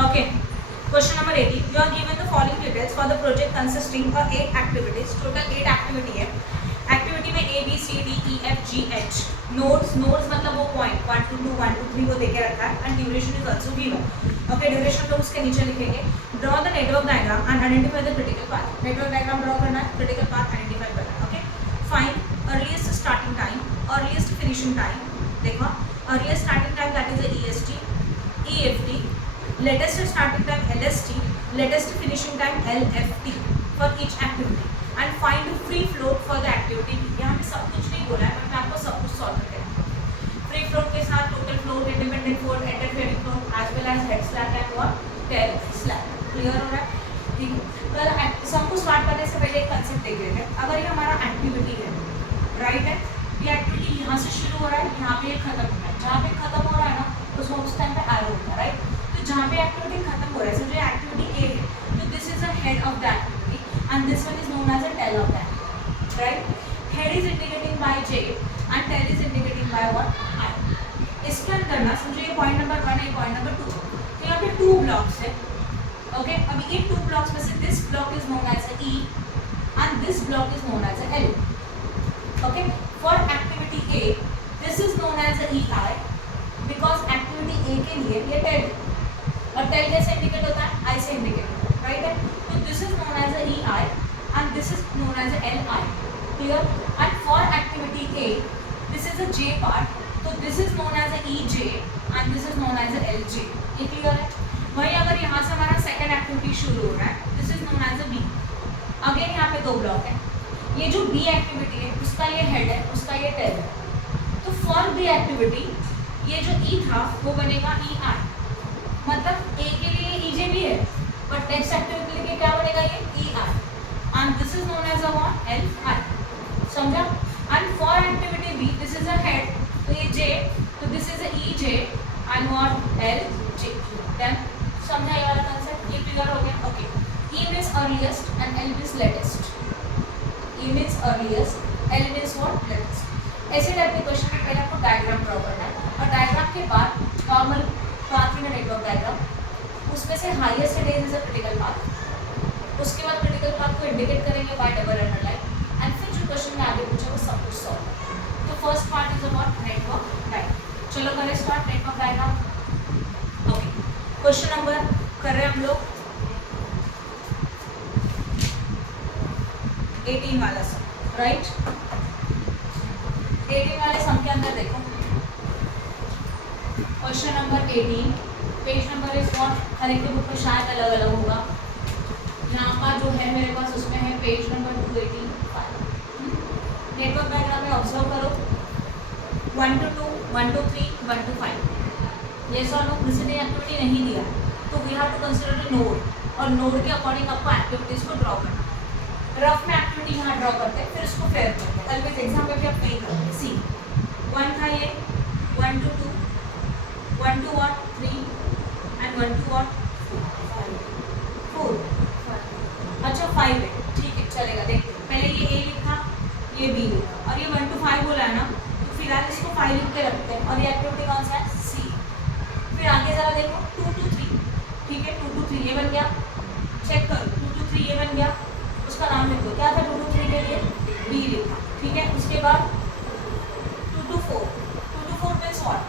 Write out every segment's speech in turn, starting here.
Okay. Question number 18. You are given the following details for the project consisting of 8 activities. Total 8 activity है. Activity में A, B, C, D, E, F, G, H. Nodes मतलब वो point 1 to 2, 1 to 3 वो देके रखा है. And duration is also given. Okay, duration तो उसके नीचे लिखेंगे. Draw the network diagram and identify the critical path. Network diagram draw करना है. Critical path identify करना है. Okay. Find earliest starting time, earliest finishing time. देखो. Earliest starting time that is the EST, EFT. Latest starting time LST, latest finishing time LFT for each activity and find free float for the activity. यहाँ पे सब कुछ नहीं बोला है but मैं आपको सब कुछ सॉल्व करके दूँगा. फ्री फ्लोट के साथ total float, independent float, interfering float as well as head slack and what tail slack. Clear हो रहा है? ठीक है. कल सबको स्टार्ट करने से पहले एक कंसेप्ट देख लेते हैं. अगर ये हमारा एक्टिविटी है, राइट है, ये एक्टिविटी यहाँ से शुरू हो रहा है, यहाँ पे ये खत्म हो रहा है. जहाँ पे खत्म हो रहा है ना उसमें उस टाइम पे एरो होता है, राइट. जहाँ पे एक्टिविटी खत्म हो रहा है, समझो एक्टिविटी ए है, तो this is the head of the activity and this one is known as a tail of the activity, right. Head is indicating by J and tail is indicating by what I. इसके अंदर ना समझो ये point number 1 है, point number 2, तो यहाँ पे 2 blocks है. ओके, अभी इन 2 ब्लॉक्स में से this block is known as a E and this block is known as a L. Okay, for activity A this is known as a E I because activity A के लिए ये tell और tell कैसे indicate होता है, आई से indicate होता है, राइट है. तो this is known as a E I and this is known as a L I. Clear. And for activity A this is a J part, तो this is known as a E J and this is known as a L J. ये clear है. वहीं अगर यहाँ से हमारा second activity शुरू हो रहा है, this is known as a B. Again यहाँ पे 2 ब्लॉक है. ये जो बी एक्टिविटी है उसका ये हेड है, उसका ये टेल है. तो फॉर बी एक्टिविटी ये जो ई था वो बनेगा ई आई, मतलब ए के लिए ई जे भी है बट नेक्स्ट एक्टिविटी के लिए क्या बनेगा, ये E I and this is known as a what L I. समझा. And for activity B this is a head, तो ये जे, तो this is a E J and what L J. Then समझा ये वाला कांसेप्ट, ये clear हो गया. Okay. E means earliest and L means latest. E means earliest, L means what latest. ऐसे टाइप के क्वेश्चन में पहले आपको डायग्राम ड्रॉ करना है और डायग्राम के बाद normal path in network diagram, उसमें से highest edge is a critical path. उसके बाद क्रिटिकल पाथ को इंडिकेट करेंगे बाय डबल अंडरलाइन एंड फिर जो क्वेश्चन में आगे पूछा वो सब कुछ सॉल्व. तो first part is about network diagram. चलो करें start network diagram. Okay, question number कर रहे हैं हम लोग 18 वाला सम, राइट. 18 वाले सम के अंदर देखो question number 18, page number is what, हर एक के बुक में शायद अलग अलग होगा. यहाँ का जो है मेरे पास उसमें है पेज नंबर 285. नेटवर्क डायग्राम में ऑब्जर्व करो 1 to 2, 1 to 3, 1 to 5. ये सो नो प्रीसीडिंग एक्टिविटी नहीं दिया तो we have to consider the node और नोड के अकॉर्डिंग आपको एक्टिविटीज को ड्रॉ करना. रफ में एक्टिविटी यहाँ ड्रॉ करते हैं फिर उसको फेयर करते हैं. कल के एग्जाम में भी आप नहीं करते. सी 1 था ये, 1 to 2, 1 to what 3 and 1 to what 4. अच्छा 5 है, ठीक है चलेगा. देखते हैं पहले ये ए लिखा, ये बी लिखा और ये 1 to 5 बोला है ना, तो फिलहाल इसको 5 लिख के रखते हैं. और ये एक्टिविटी कौन सा है, सी. फिर आगे ज़रा देखो 2 to 3, ठीक है 2 to 3 ये बन गया. चेक करो 2 to 3 ये बन गया, उसका नाम लिख दो. क्या था 2 to 3 के लिए, बी लिखा, ठीक है. उसके बाद 2 to 4, 2 to 4 मीन्स व्हाट,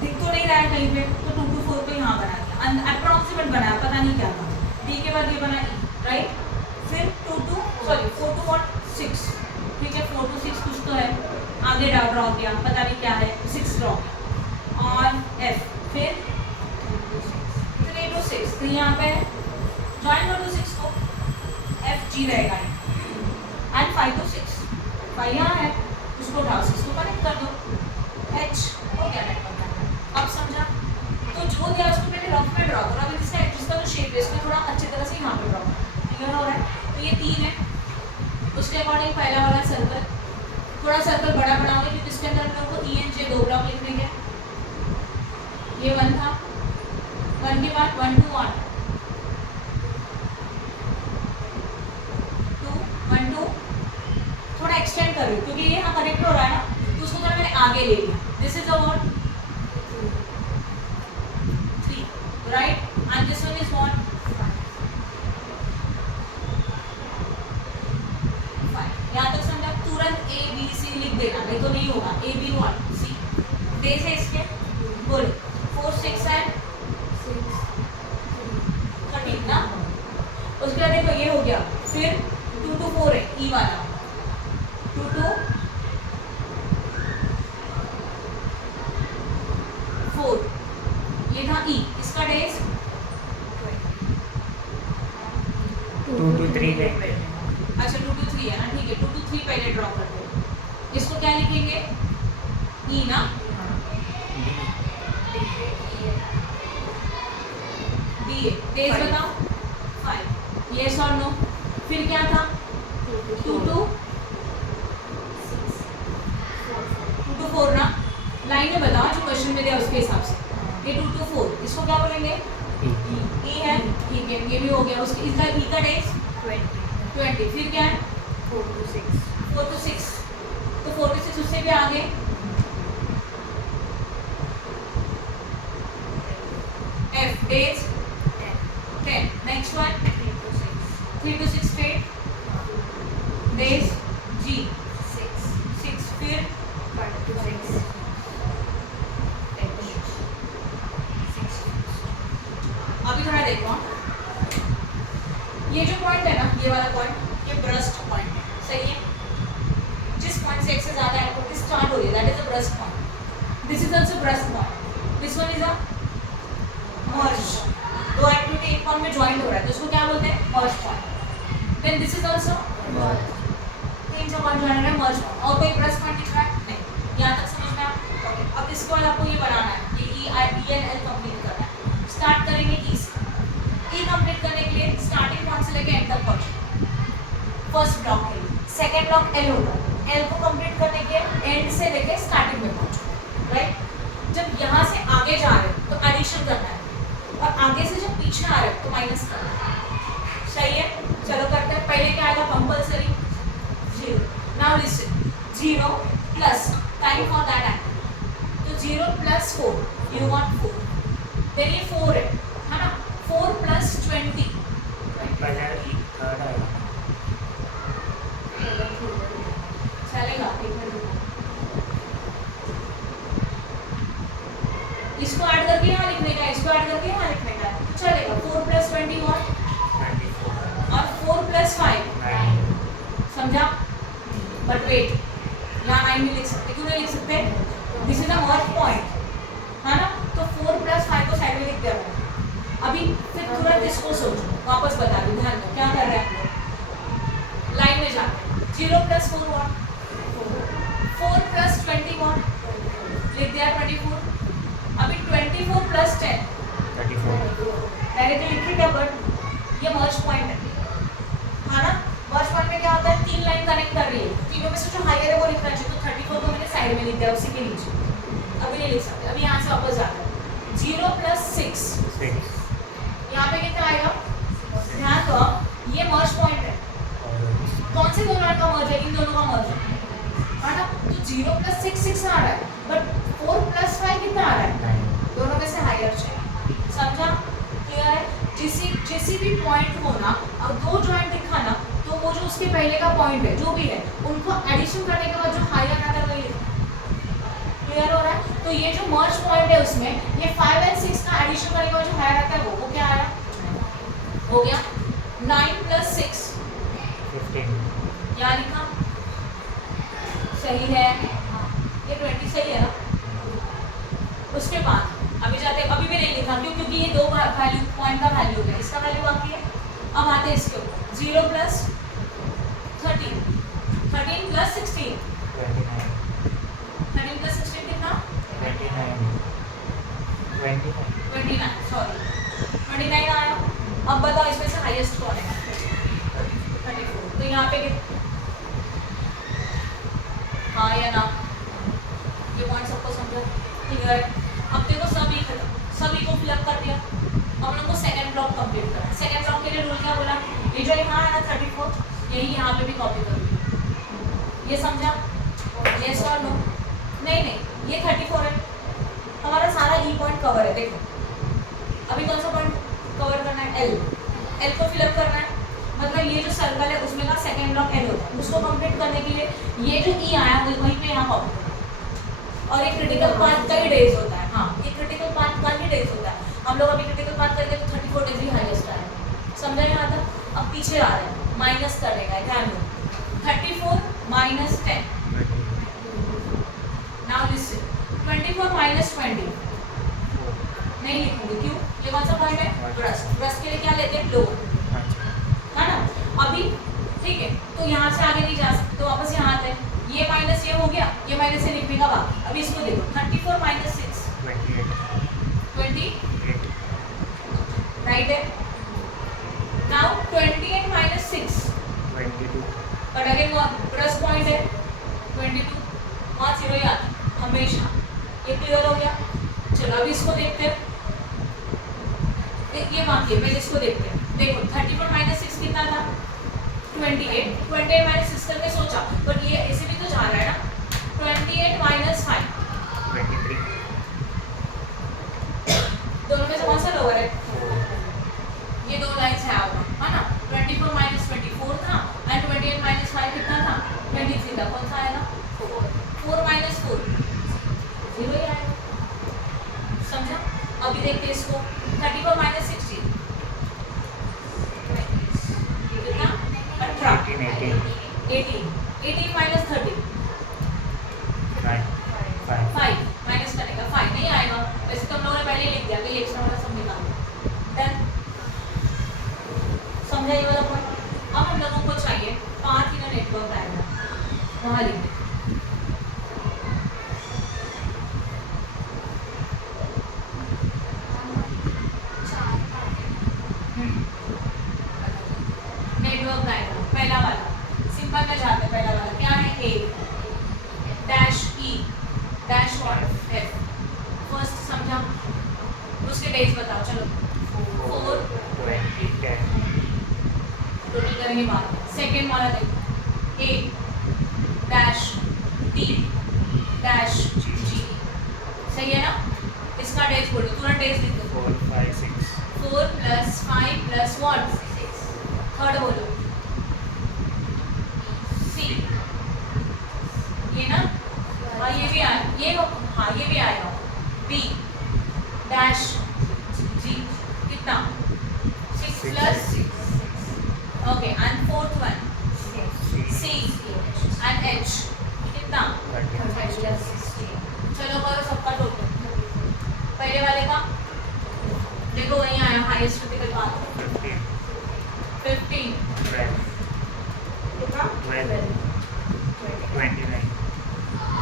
दिख तो नहीं रहा है कहीं पे, तो 2 to 4 को यहाँ बना दिया, अप्रॉक्सीमेट बनाया, पता नहीं क्या था. डी के बाद ये बना ई, राइट. फिर 4 to what 6, ठीक है 4 to 6 कुछ तो है. आगे ड्रॉ किया, पता नहीं क्या है, 6 ड्रॉ किया. और एफ फिर 3 to 6, तो यहाँ पे ज्वाइन कर दो 6 को, एफ जी रहेगा. एंड 5 to 6, 5 यहाँ है, उसको उठाओ 6 को कनेक्ट कर दो, एच हो गया नेटवर्क. अब समझा. तो जो दिया उसको पहले रफ में ड्रॉ करो. अभी जिसका जो शेप है इसको थोड़ा अच्छी तरह से यहाँ पे ड्रॉ करो. क्लियर हो रहा है. तो ये 3 है, उसके अकॉर्डिंग पहला वाला सर्कल, थोड़ा सर्कल बड़ा बनाओगे क्योंकि इसके अंदर हम लोग को ई एन जे 2 ब्लॉक लिखने के. ये 1 था, 1 के बाद 1 to 1, 2, 1 to, थोड़ा एक्सटेंड करो क्योंकि ये यहाँ कनेक्ट हो रहा है ना, तो उसको थोड़ा मैंने आगे ले लिया. This is about 3, right. Days है इसके, बोलो 4 6 एंड 13 ना। उसके बाद देखो ये हो गया, फिर 2 to 4 है ई वाला, 2 to 4 ये था ई, इसका डेज 2 to 3 लेंगे। अच्छा 2 to 3 है ना, ठीक है 2 to 3 पहले ड्रॉ कर दो। इसको क्या लिखेंगे, ई ना, डी ए, डेज बताओ 5, यस और नो। फिर क्या था 2 to 4 ना, लाइन में बताओ जो क्वेश्चन में दिया उसके हिसाब से। ये 2 to 4 इसको क्या बोलेंगे, ई है, ठीक है ये भी हो गया। उसके इसका ई का डेज 20, फिर क्या है 4 to 6, तो 4 to 6 उससे भी आगे F days 10, next one 3 to 6 straight days G 6, फिर 1 to 6 अभी थोड़ा देखो, ये जो पॉइंट है ना, ये वाला पॉइंट, ये ब्रस्ट पॉइंट है, सही है। जिस पॉइंट से एक से ज्यादा एक्टिविटी स्टार्ट हो रही है that is a burst point, this is also burst point, this one is a merge, दो एक्टिविटी एक पॉइंट में ज्वाइन हो रहा है तो उसको क्या बोलते हैं, merge point. Then this is also तीन जो पॉइंट ज्वाइन हो रहा है, मर्ज पॉइंट। और कोई ब्रस्ट पॉइंट दिख रहा है नहीं, यहाँ तक समझ में आप। अब इसके बाद आपको ये बनाना है, ये ई आई ई एन एल कंप्लीट करना है। स्टार्ट करेंगे ई से, ई कंप्लीट करने के लिए स्टार्टिंग पॉइंट से लेके एंड तक पहुंचो। फर्स्ट ब्लॉक के लिए सेकंड ब्लॉक एल होगा, एल को कंप्लीट करने के एंड से लेके स्टार्टिंग में पहुंचो, राइट। जब यहाँ से आगे जा रहे हो तो एडिशन करना है, और आगे से जब पीछे आ रहे हो तो माइनस करना है, सही है। चलो करते हैं, पहले क्या आएगा compulsory 0। Now listen, 0 plus time for that act, तो 0 प्लस 4 यू वांट 4, देन ये 4 है ना, 4 प्लस 20 पहले थर्ड आएगा, चलेगा। इसको ऐड करके यहाँ लिखने का है, इसको ऐड करके यहाँ लिखने का है, चलेगा। 4 प्लस 20 और 4 प्लस 5 समझा। बट वेट, यहाँ 9 नहीं लिख सकते, क्यों नहीं लिख सकते, this is a merge point है ना, तो 4 प्लस 5 को साइड में लिख दिया मैंने। अभी फिर तुरंत इसको सोचो, वापस बता दूँ, ध्यान दो क्या कर रहे हैं हम लोग, लाइन में जाते हैं। 0 प्लस 4 1, 4 प्लस 21 लिख दिया 24। अभी 24 प्लस 10 34, डायरेक्टली लिखेगा, बट ये मर्ज पॉइंट है ना। मर्ज पॉइंट में क्या होता है, 3 लाइन कनेक्ट कर रही है, तीनों में से जो हायर है वो लिखना चाहिए, तो 34 को मैंने साइड में लिख दिया उसी के नीचे। अभी नहीं लिख सकते, अभी यहाँ से वापस जाता है। 0 प्लस 6 यहाँ पे कितना आएगा, ध्यान दो, ये मर्ज पॉइंट है। कौन से दोनों का मर्ज है, इन दोनों का मर्ज है ना। तो 0 प्लस 6 6 आ रहा है, बट 4 प्लस 5 कितना आ रहा है, दोनों में से हायर चाहिए, समझा, क्लियर है। किसी भी पॉइंट को ना, अब 2 जॉइंट दिखा ना, तो वो जो उसके पहले का पॉइंट है जो भी है, उनको एडिशन करने के बाद जो हायर आता है वही लिखना, क्लियर हो रहा है। तो ये जो मर्ज पॉइंट है उसमें ये 5 और 6 का एडिशन करने के बाद जो हायर आता है वो क्या आया, हो गया 9 प्लस 6 15, यहाँ लिखा, सही है, ये 20 सही है ना। उसके बाद अभी जाते, अभी भी नहीं लिखा, क्यों, क्योंकि ये 2 वैल्यू पॉइंट का वैल्यू है, इसका वैल्यू बाकी है। अब आते हैं इसके ऊपर, 0 प्लस 13 प्लस 16, 13 प्लस 16 कितना, 29 सॉरी 29 आया। अब बताओ इसमें से हाईएस्ट कौन है, 34, तो यहाँ पे हाँ या ना, ये पॉइंट सबको समझा, क्लियर। अब देखो सभी खत्म, सभी को फिलअप कर दिया। अब हम लोग को सेकंड ब्लॉक कंप्लीट करना है। सेकंड ब्लॉक के लिए रूल क्या बोला, ये जो यहाँ है ना 34, यही यहाँ पे भी कॉपी कर दिया, ये समझा, यस और नो। नहीं ये 34 है, हमारा सारा ई पॉइंट कवर है। देखो अभी कौन सा पॉइंट कवर करना है, एल को फिलअप करना है, मतलब ये जो सर्कल है उसमें का सेकंड ब्लॉक एल होता है, उसको कंप्लीट करने के लिए ये जो ई आया वहीं पे यहाँ कॉपी करना है। और एक क्रिटिकल पाथ का ही डेज होता है। हाँ, एक क्रिटिकल पाथ का ही डेज होता है। हम लोग अभी क्रिटिकल पाथ करके तो 34 डेज ही हाईएस्ट आया, समझा यहाँ तक? अब पीछे आ रहे हैं, माइनस करेगा, ध्यान दो। 34 माइनस 10, नाउ लिसन, 24 माइनस 20 नहीं लिखूंगी, क्यों? ये कौन सा पॉइंट है? ब्रस्ट। ब्रस्ट के लिए क्या लेते हैं? लोअर, है ना? अभी ठीक है, तो यहाँ से आगे नहीं जा सकते, तो वापस यहाँ आते हैं। ये माइनस ये हो गया, ये माइनस से लिखेगा बाकी। अभी इसको देखो, 34 माइनस 6 28, राइट है? Now 28 minus 6 22 but again plus point है 22, वहाँ जीरो ही आता हमेशा। ये क्लियर हो गया? चलो अभी इसको देखते हैं। ये बाकी है, पहले इसको देखते हैं। देखो 34 माइनस 6 कितना था? 28 माइनस 6 करके सोचा, बट ये ऐसे भी तो जा रहा है ना। 28 माइनस 5 23 दोनों में से कौन सा लोअर है? ये दो लाइंस है आपका, है ना? 24 माइनस 24 था एंड 28 माइनस 5 कितना था? 23 था। कौन सा आएगा? 4 माइनस 4 जीरो ही आएगा, समझा? अभी देखते हैं इसको, 34 माइनस 16 कितना? 18 18 माइनस 30 5 माइनस करेगा 5 नहीं आएगा। वैसे तो हम लोगों ने पहले ही लिख दिया कि एक्स्ट्रा वाला सब निकाल दो। डन, समझा ये वाला पॉइंट? अब हम लोगों को चाहिए पाथ इन नेटवर्क डायग्राम, वहाँ लिख दे। नेटवर्क डायग्राम पहला वाला सिंपल में जाते हैं। पहला वाला क्या है? A dash E dash what F. First समझा, उसके डेज बताओ। चलो 4 टोटल करेंगे बात। सेकेंड वाला देखो, ए डैश डी डैश जी, सही है ना? इसका डेज बोलो, तुरंत डेज लिख दो। 4 5 6 4 प्लस 5 प्लस व्हाट? 6। थर्ड बोलो, सी, ये ना? हाँ ये भी आया, ये हाँ ये भी आएगा। बी डैश जी कितना? 6 plus 6, okay. And fourth one C and H कितना? 13 चलो करो सबका टोटल। पहले वाले का देखो, वहीं आया हाईएस्ट क्रिटिकल पाथ 15 कितना? 29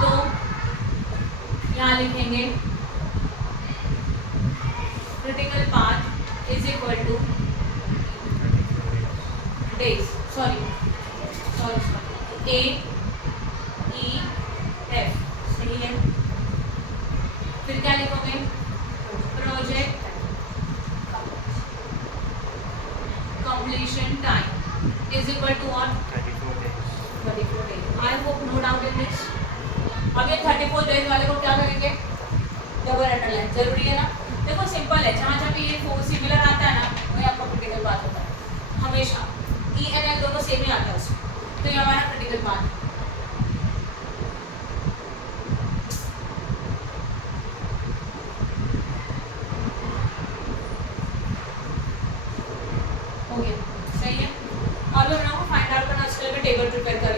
तो यहाँ लिखेंगे critical path is equal two days, sorry A E F, सही है? फिर क्या लिखोगे? Project completion time is equal to what? 34 days 34 days. I hope no doubt in this. अब ये 34 days वाले को क्या करेंगे? डबल अंडरलाइन जरूरी है ना? देखो सिंपल है, जहाँ जहाँ पे ये सिमिलर आता है ना, वही आपका क्रिटिकल पाथ होता है हमेशा। ई एन एल दोनों सेम ही आता है उसमें, तो ये हमारा क्रिटिकल पाथ है। हो गया, सही है? अब हम लोग को फाइंड आउट करना, उसके लिए टेबल प्रिपेयर कर